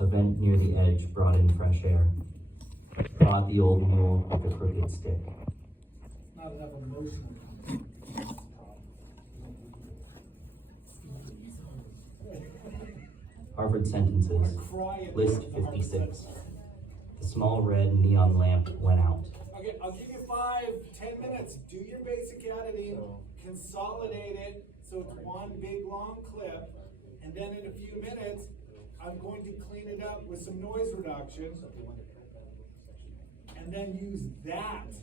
A vent near the edge brought in fresh air. Prod the old mule with a crooked stick. Not enough emotional. Harvard sentences. List 56. The small red neon lamp went out. Okay, I'll give you 5-10 minutes. Do your basic editing, consolidate it so it's one big long clip, and then in a few minutes, I'm going to clean it up with some noise reduction, and then use that.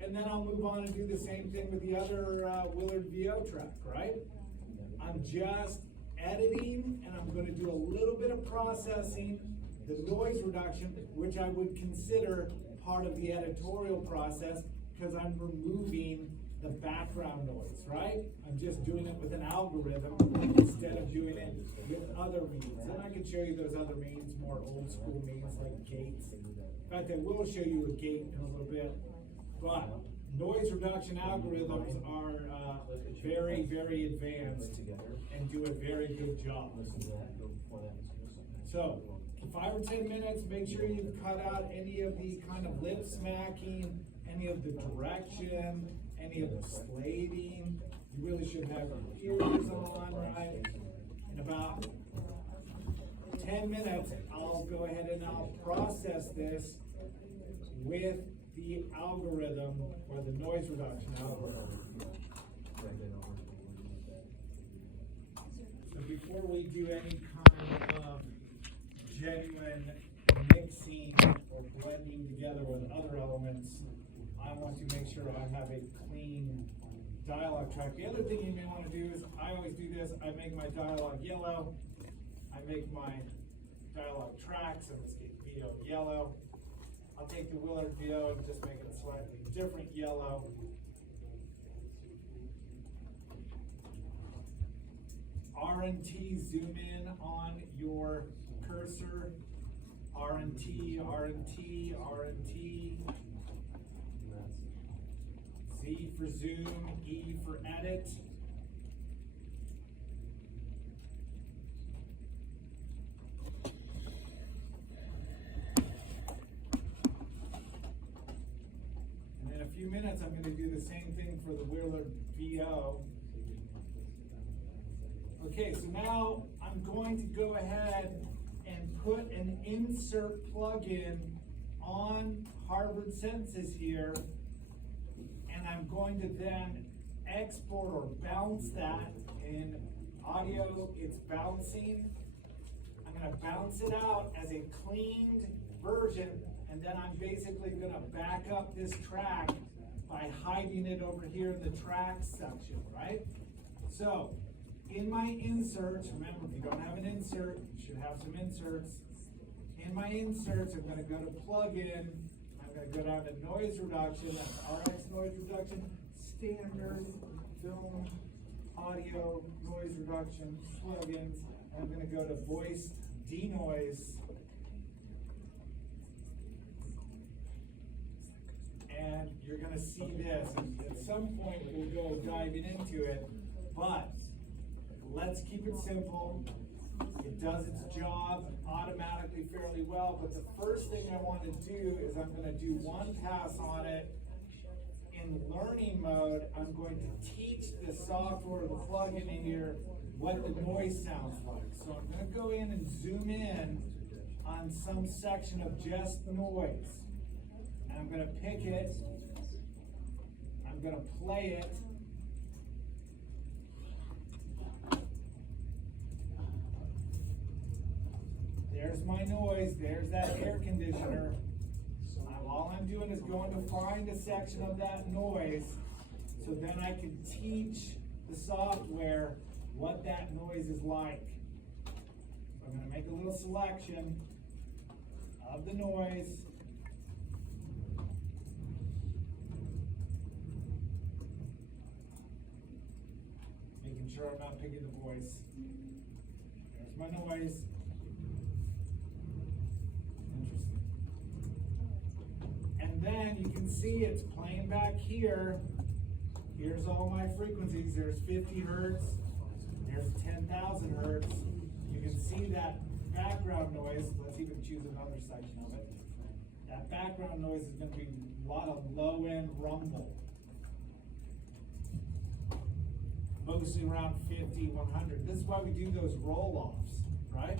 And then I'll move on and do the same thing with the other Willard VO track, right? I'm just editing, and I'm going to do a little bit of processing, the noise reduction, which I would consider part of the editorial process because I'm removing the background noise, right? I'm just doing it with an algorithm instead of doing it with other means. And I can show you those other means, more old school means like gates. In fact, I will show you a gate in a little bit. But noise reduction algorithms are very, very advanced and do a very good job. So, 5 or 10 minutes, make sure you've cut out any of the kind of lip smacking, any of the direction, any of the slating. You really should have your ears on, right? In about 10 minutes, I'll go ahead and I'll process this with the algorithm or the noise reduction algorithm. So before we do any kind of genuine mixing or blending together with other elements, I want to make sure I have a clean dialogue track. The other thing you may want to do is, I always do this, I make my dialogue yellow, I make my dialogue tracks, in this case VO yellow. I'll take the Willard VO and just make it a slightly different yellow. R and T, zoom in on your cursor. R and T, R and T, R and T. Z for zoom, E for edit. And in a few minutes, I'm going to do the same thing for the Willard VO. Okay, so now I'm going to go ahead and put an insert plugin on Harvard Sentences here, and I'm going to then export or bounce that in audio. It's bouncing. I'm going to bounce it out as a cleaned version, and then I'm basically going to back up this track by hiding it over here in the tracks section, right? So, in my inserts, remember, if you don't have an insert, you should have some inserts. In my inserts, I'm going to go to plugin. I'm going to go down to noise reduction. That's RX noise reduction, standard, film, audio, noise reduction, plugins. I'm going to go to voice denoise. And you're going to see this. And at some point, we'll go diving into it. But let's keep it simple. It does its job automatically fairly well, but the first thing I want to do is I'm going to do one pass on it. In learning mode, I'm going to teach the software, the plugin in here, what the noise sounds like. So I'm going to go in and zoom in on some section of just noise. And I'm going to pick it. I'm going to play it. There's my noise, there's that air conditioner. All I'm doing is going to find a section of that noise so then I can teach the software what that noise is like. So I'm going to make a little selection of the noise. Making sure I'm not picking the voice. There's my noise. And then you can see it's playing back here. Here's all my frequencies. There's 50 hertz. There's 10,000 hertz. You can see that background noise, let's even choose another section of it. That background noise is gonna be a lot of low-end rumble. Mostly around 50, 100. This is why we do those roll-offs, right?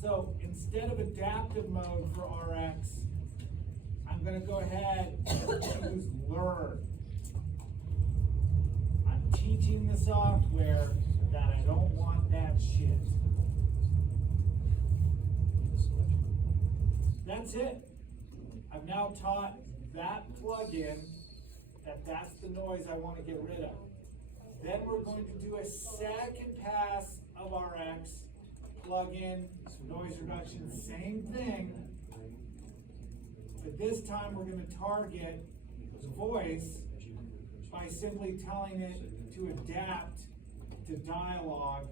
So instead of adaptive mode for RX, I'm gonna go ahead and use learn. I'm teaching the software that I don't want that shit. That's it. I've now taught that plugin that that's the noise I want to get rid of. Then we're going to do a second pass of RX, plugin, noise reduction, same thing. But this time we're going to target the voice by simply telling it to adapt to dialogue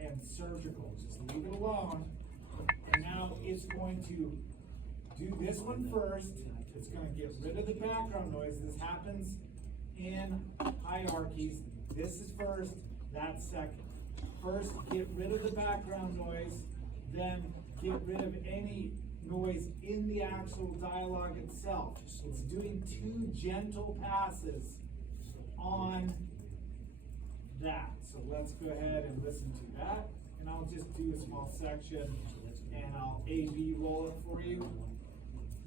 and surgical. Just leave it alone. And now it's going to do this one first. It's going to get rid of the background noise. This happens in hierarchies. This is first, that's second. First, get rid of the background noise, then get rid of any noise in the actual dialogue itself. It's doing two gentle passes on that. So let's go ahead and listen to that. And I'll just do a small section and I'll A/B roll it for you.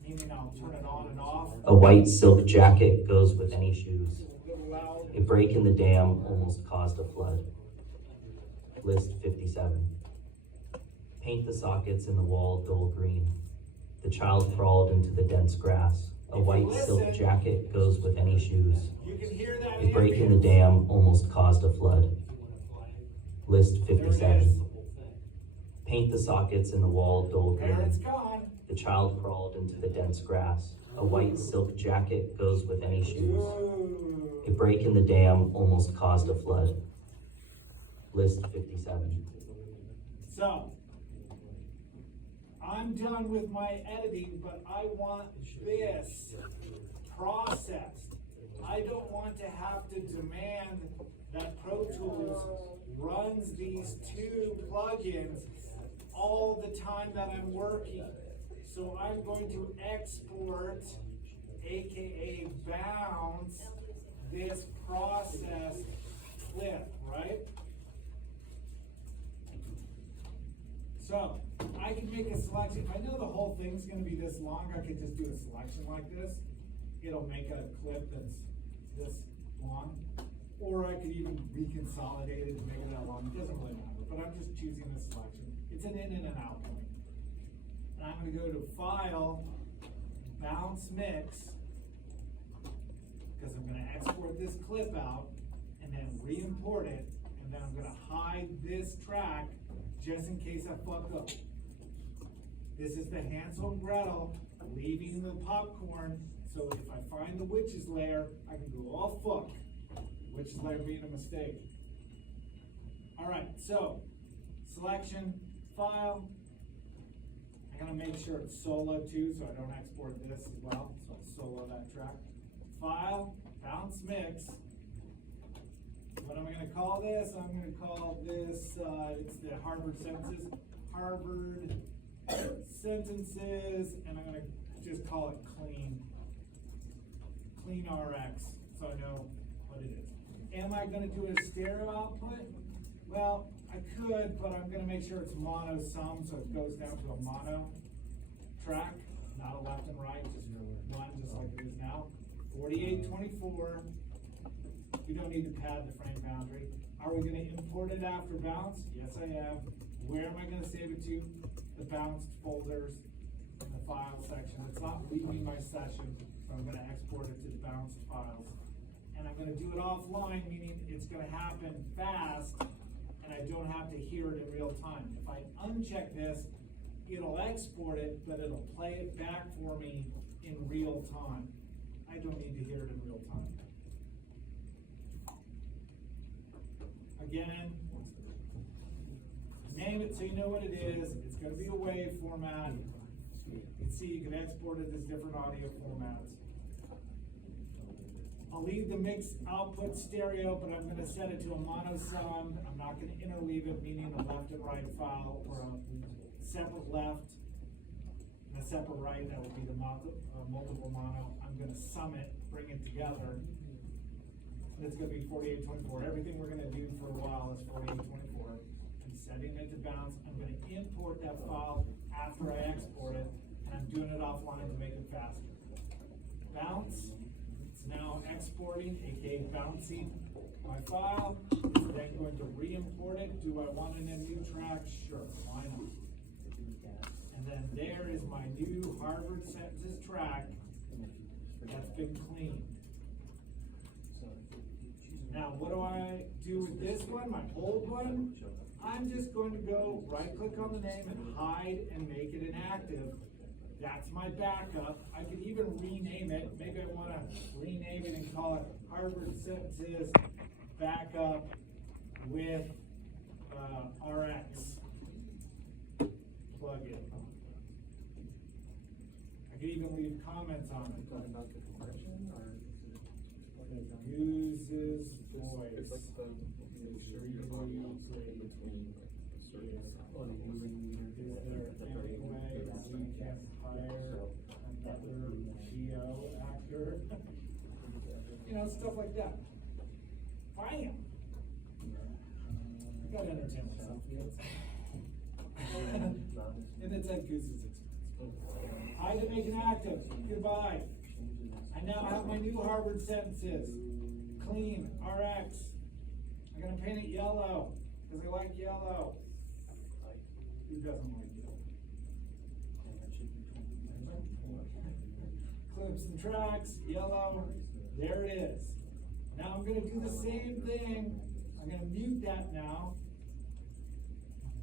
Meaning I'll turn it on and off. A white silk jacket goes with any shoes. A little loud. A break in the dam almost caused a flood. List 57. Paint the sockets in the wall dull green. The child crawled into the dense grass. A white silk jacket goes with any shoes. You can hear that. A break in the dam almost caused a flood. List 57. Paint the sockets in the wall dull There it's green. gone. The child crawled into the dense grass. A white silk jacket goes with any shoes. A break in the dam almost caused a flood. List 57. So, I'm done with my editing, but I want this processed. I don't want to have to demand that Pro Tools runs these two plugins all the time that I'm working. So I'm going to export, aka bounce, this processed clip, right? So I can make a selection. If I know the whole thing's gonna be this long, I could just do a selection like this. It'll make a clip that's this long. Or I could even reconsolidate it and make it that long. It doesn't really matter, but I'm just choosing this selection. It's an in and an out point. And I'm gonna go to File, Bounce Mix, because I'm gonna export this clip out and then re-import it, and then I'm gonna hide this track just in case I fuck up. This is the Hansel and Gretel leaving the popcorn, so if I find the witch's lair, I can go, oh fuck, witch's lair being a mistake. Alright, so, selection, file. I gotta make sure it's solo too, so I don't export this as well, so I'll solo that track. File, bounce mix. What am I gonna call this? I'm gonna call this, it's the Harvard Sentences, and I'm gonna just call it clean RX, so I know what it is. Am I gonna do a stereo output? Well, I could, but I'm gonna make sure it's mono sum, so it goes down to a mono track, not a left and right, just one, just like it is now. 4824. We don't need to pad the frame boundary. Are we gonna import it after bounce? Yes, I am. Where am I gonna save it to? The bounced folders in the file section. It's not leaving my session, so I'm gonna export it to the bounced files. And I'm gonna do it offline, meaning it's gonna happen fast, and I don't have to hear it in real time. If I uncheck this, it'll export it, but it'll play it back for me in real time. I don't need to hear it in real time. Again, name it so you know what it is. It's going to be a WAV format. You can see you can export it as different audio formats. I'll leave the mix output stereo, but I'm going to set it to a mono sum. I'm not going to interleave it, meaning a left and right file or a separate left and a separate right. That would be the multiple mono. I'm gonna sum it, bring it together. And it's gonna be 4824. Everything we're gonna do for a while is 4824. I'm setting it to bounce. I'm gonna import that file after I export it, and I'm doing it offline to make it faster. Bounce, it's now exporting, aka bouncing my file. It's then going to re-import it. Do I want it in a new track? Sure, why not? And then there is my new Harvard Sentences track that's been cleaned. Now, what do I do with this one, my old one? I'm just going to go right-click on the name and hide and make it inactive. That's my backup. I could even rename it. Maybe I want to rename it and call it Harvard Sentences Backup with RX plugin. I could even leave comments on it. Uses voice. Is there any way we can hire another geo actor? You know, stuff like that. Bam! I gotta entertain myself. And it's at Goose's expense. Hide to make it active. Goodbye. I now have my new Harvard sentences. Clean, RX. I'm gonna paint it yellow, because I like yellow. Who doesn't like yellow? Clips and tracks, yellow. There it is. Now I'm gonna do the same thing. I'm gonna mute that now.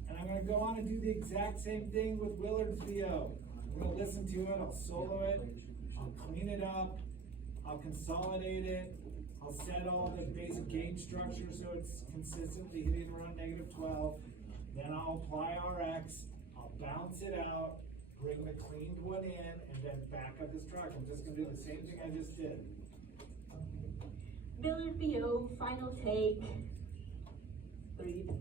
And I'm gonna go on and do the exact same thing with Willard's VO. I'm gonna listen to it, I'll solo it, I'll clean it up, I'll consolidate it, I'll set all the basic gain structure so it's consistently hitting around -12. Then I'll apply RX, I'll bounce it out, bring the cleaned one in, and then back up this track. I'm just gonna do the same thing I just did. Willard VO, final take. Breathe.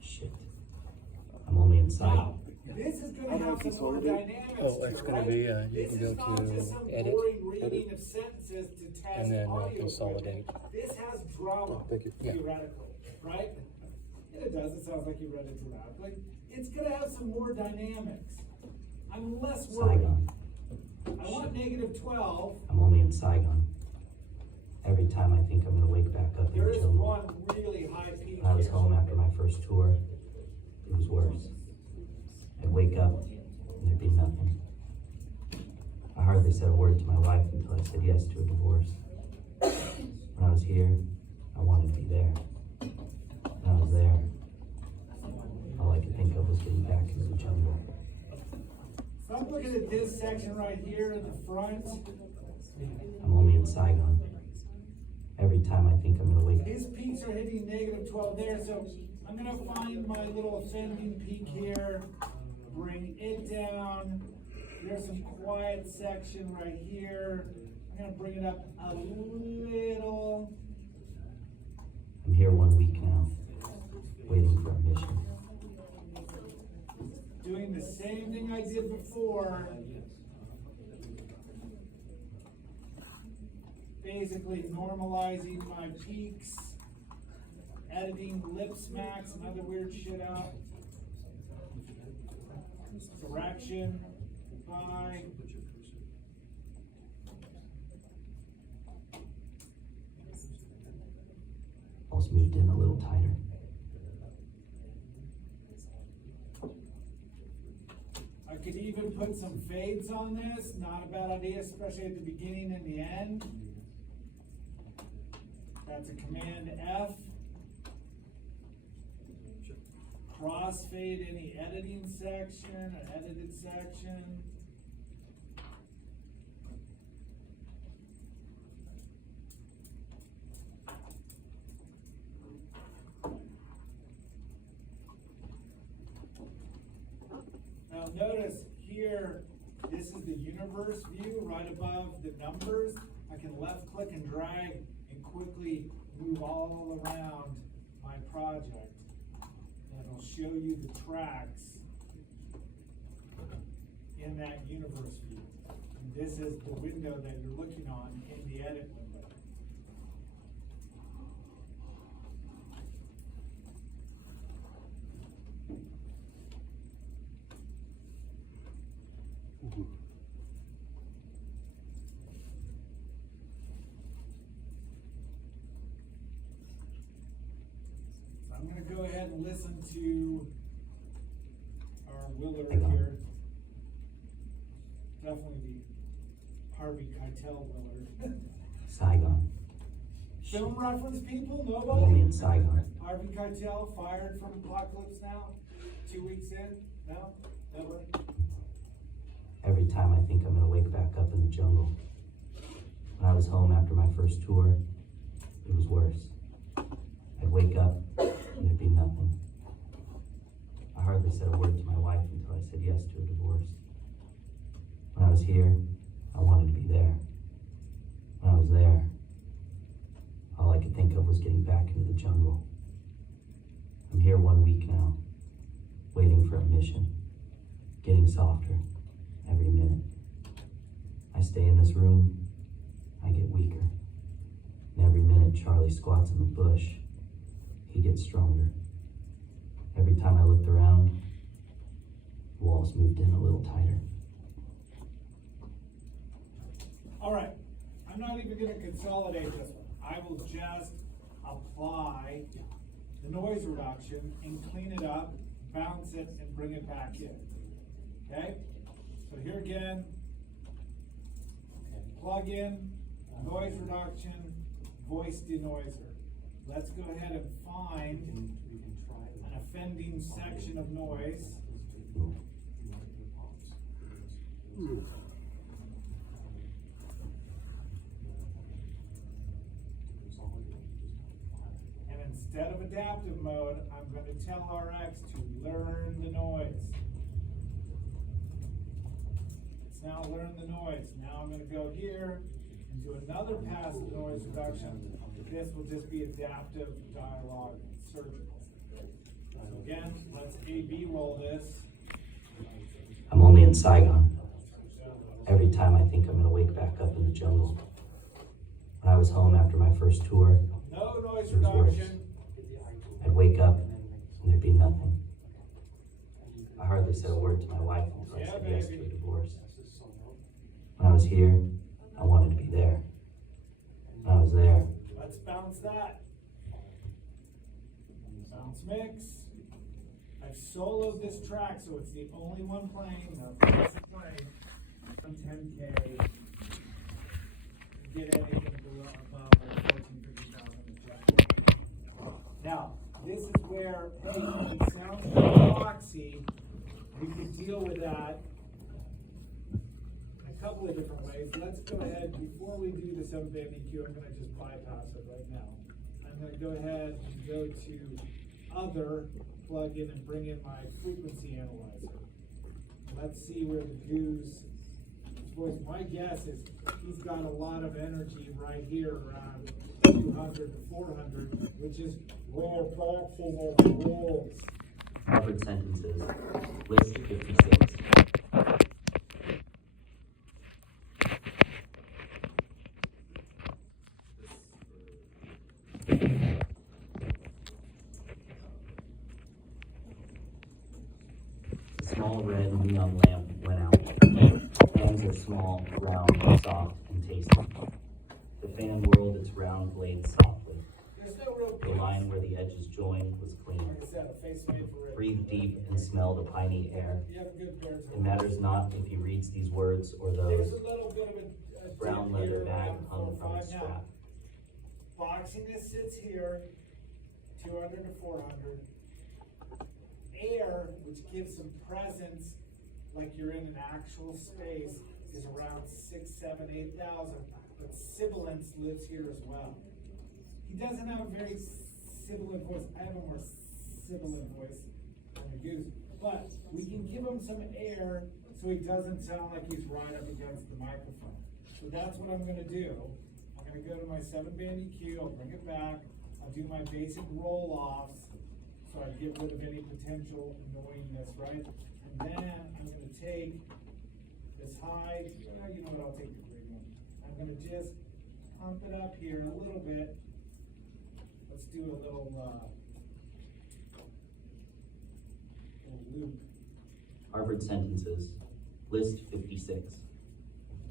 Shit. I'm only inside. Now, this is gonna have some more dynamics Oh, it's to it, gonna right? be, you This can is go not to just some edit, boring reading of sentences to test and then audio consolidate. equipment. This has drama, Yeah. theoretically, right? And it does, it sounds like you read it dramatically. It's gonna have some more dynamics. I'm less worried. Saigon. I want -12. I'm only in Saigon. Every time I think I'm gonna wake back up There in is Chile. one really high peak When I was here. home after my first tour, it was worse. I'd wake up and there'd be nothing. I hardly said a word to my wife until I said yes to a divorce. When I was here, I wanted to be there. When I was there, all I could think of was getting back into the jungle. So I'm looking at this section right here in the front. I'm only in Saigon. Every time I think I'm gonna wake up. His peaks are hitting -12 there, so I'm gonna find my little ascending peak here, bring it down. There's some quiet section right here. I'm gonna bring it up a little. I'm here 1 week now, waiting for a mission. Doing the same thing I did before. Basically normalizing my peaks, editing lip smacks and other weird shit out. Correction, goodbye. Almost moved in a little tighter. I could even put some fades on this, not a bad idea, especially at the beginning and the end. That's a Command F. Crossfade any editing section or edited section. Now notice here, this is the universe view right above the numbers. I can left click and drag and quickly move all around my project. I'll show you the tracks in that universe view. And this is the window that you're looking on in the edit window. So I'm going to go ahead and listen to our Willard here. Definitely the Harvey Keitel Willard. Saigon. Film reference people? I'm Nobody? only in Saigon. Harvey Keitel fired from Apocalypse Now? 2 weeks in? No? Nobody? Every time I think I'm gonna wake back up in the jungle. When I was home after my first tour, it was worse. I'd wake up and there'd be nothing. I hardly said a word to my wife until I said yes to a divorce. When I was here, I wanted to be there. When I was there, all I could think of was getting back into the jungle. I'm here 1 week now, waiting for a mission, getting softer every minute. I stay in this room, I get weaker. And every minute Charlie squats in the bush, he gets stronger. Every time I looked around, the walls moved in a little tighter. All right, I'm not even going to consolidate this one. I will just apply the noise reduction and clean it up, bounce it, and bring it back in. Okay? So here again, plug in, noise reduction, voice denoiser. Let's go ahead and find an offending section of noise. And instead of adaptive mode, I'm going to tell RX to learn the noise. It's now learn the noise. Now I'm going to go here and do another passive noise reduction. This will just be adaptive dialogue surgical. So again, let's A/B roll this. I'm only in Saigon. Every time I think I'm gonna wake back up in the jungle. When I was home after my first tour, No noise it was worse. reduction. I'd wake up and there'd be nothing. I hardly said a word to my wife until I said yes to a divorce. When I was here, I wanted to be there. When I was there, Let's bounce that. Bounce mix. I've soloed this track, so it's the only one playing. Nothing else is playing. From 10K. Get anything below above like 14,000, 50,000. Now, this is where, hey, it sounds boxy. We can deal with that a couple of different ways. Let's go ahead, before we do the 7-band EQ, I'm going to just bypass it right now. I'm going to go ahead and go to Other, plug in and bring in my frequency analyzer. Let's see where the goose voice. My guess is he's got a lot of energy right here around 200 to 400, which is where proximal lives. Harvard sentences, list 56. A small red neon lamp went out. Fans are small, round, soft, and tasty. The fan whirled its round blade softly. There's no real The line where the edges joined was clean. Like I said, a face made for it. Breathe deep and smell the piney air. You have a good pair It matters not if he reads these words or There's those. a little bit of a Brown dip leather here bag around hung from 4, its 5 strap. now. Boxiness sits here, 200 to 400. Air, which gives some presence, like you're in an actual space, is around 6, 7, 8,000. But sibilance lives here as well. He doesn't have a very sibilant voice. I have a more sibilant voice than a goose. But we can give him some air so he doesn't sound like he's right up against the microphone. So that's what I'm going to do. I'm going to go to my 7-band EQ. I'll bring it back. I'll do my basic roll-offs. So I give get rid of any potential annoyingness, right? And then I'm gonna take this high, you know what, I'll take the green one. I'm gonna just pump it up here a little bit. Let's do a little loop. Harvard sentences, list 56.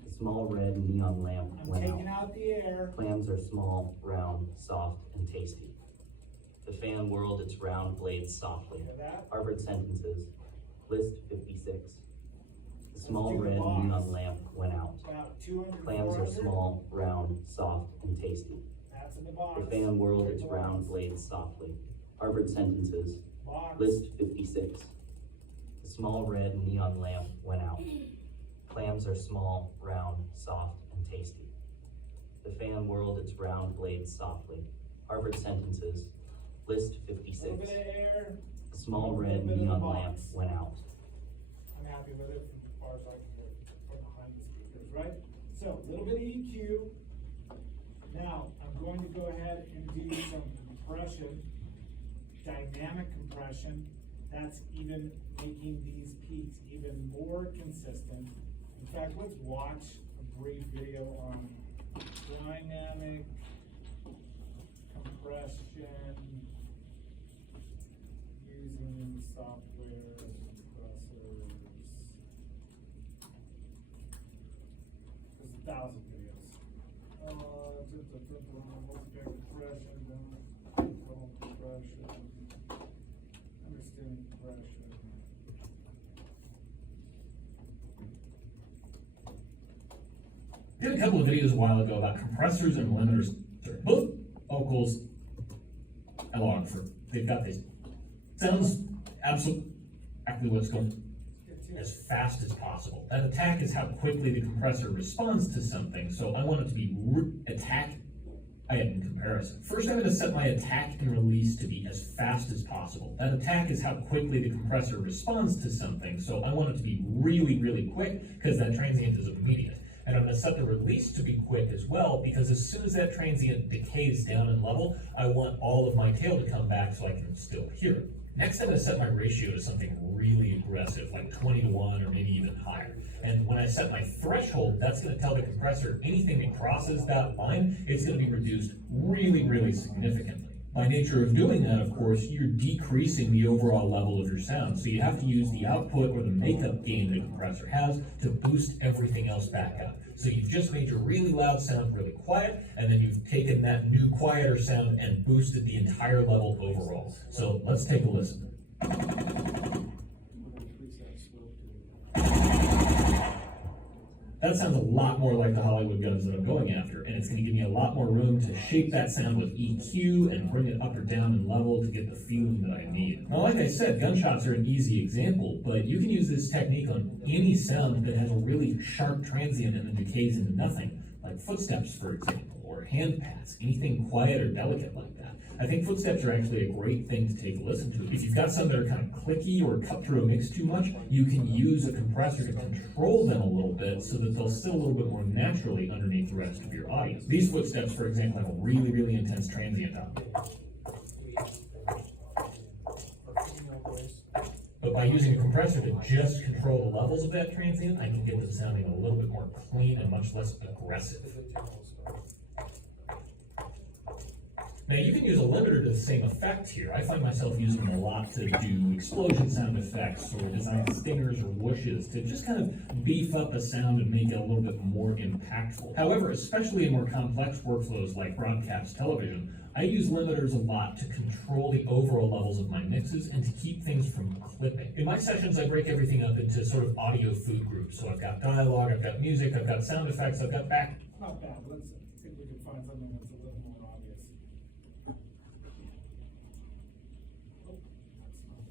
The small red neon lamp I'm went taking out. out the air. Clams are small, round, soft, and tasty. The fan whirled its round blades softly. Hear that? Harvard sentences, list 56. The small do the red box. neon lamp went out. About 200, Clams are 400. small, round, soft, and tasty. That's in the box. The fan whirled Here's its the round box. blades softly. Harvard sentences, Box. list 56. The small red neon lamp went out. Clams are small, round, soft, and tasty. The fan whirled its round blades softly. Harvard sentences, list A little 56. bit of air. The small a little red bit of the neon box. lamp went out. I'm happy with it from as far as I can get from behind the speakers, right? So, a little bit of EQ. Now, I'm going to go ahead and do some compression, dynamic compression. That's even making these peaks even more consistent. In fact, let's watch a brief video on dynamic compression using software compressors. There's 1,000 videos. Multi-band compression, understanding compression. I did a couple of videos a while ago about compressors and limiters. They're both vocals and logger. They've got this. Sounds absolutely exactly what's going as fast as possible. That attack is how quickly the compressor responds to something, so I want it to be attack in comparison. First, I'm going to set my attack and release to be as fast as possible. That attack is how quickly the compressor responds to something, so I want it to be really, really quick because that transient is immediate. And I'm going to set the release to be quick as well, because as soon as that transient decays down in level, I want all of my tail to come back so I can still hear it. Next, I'm going to set my ratio to something really aggressive, like 20-to-1 or maybe even higher. And when I set my threshold, that's going to tell the compressor anything that crosses that line, it's going to be reduced really, really significantly. By nature of doing that, of course, you're decreasing the overall level of your sound. So you have to use the output or the makeup gain the compressor has to boost everything else back up. So you've just made your really loud sound really quiet, and then you've taken that new quieter sound and boosted the entire level overall. So let's take a listen. That sounds a lot more like the Hollywood guns that I'm going after, and it's going to give me a lot more room to shape that sound with EQ and bring it up or down in level to get the feeling that I need. Now, like I said, gunshots are an easy example, but you can use this technique on any sound that has a really sharp transient and then decays into nothing, like footsteps, for example, or hand pats, anything quiet or delicate like that. I think footsteps are actually a great thing to take a listen to. If you've got some that are kind of clicky or cut through a mix too much, you can use a compressor to control them a little bit so that they'll sit a little bit more naturally underneath the rest of your audio. These footsteps, for example, have a really, really intense transient on them. But by using a compressor to just control the levels of that transient, I can get them sounding a little bit more clean and much less aggressive. Now, you can use a limiter to the same effect here. I find myself using them a lot to do explosion sound effects or design stingers or whooshes to just kind of beef up a sound and make it a little bit more impactful. However, especially in more complex workflows like broadcast television, I use limiters a lot to control the overall levels of my mixes and to keep things from clipping. In my sessions, I break everything up into sort of audio food groups. So I've got dialogue, I've got music, I've got sound effects, I've got back. Not bad. Let's see if we can find something that's a little more obvious. Oh, that's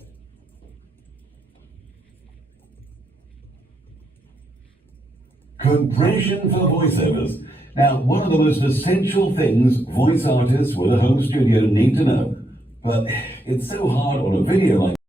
not it. Compression for voiceovers. Now, one of the most essential things voice artists with a home studio need to know, but it's so hard on a video like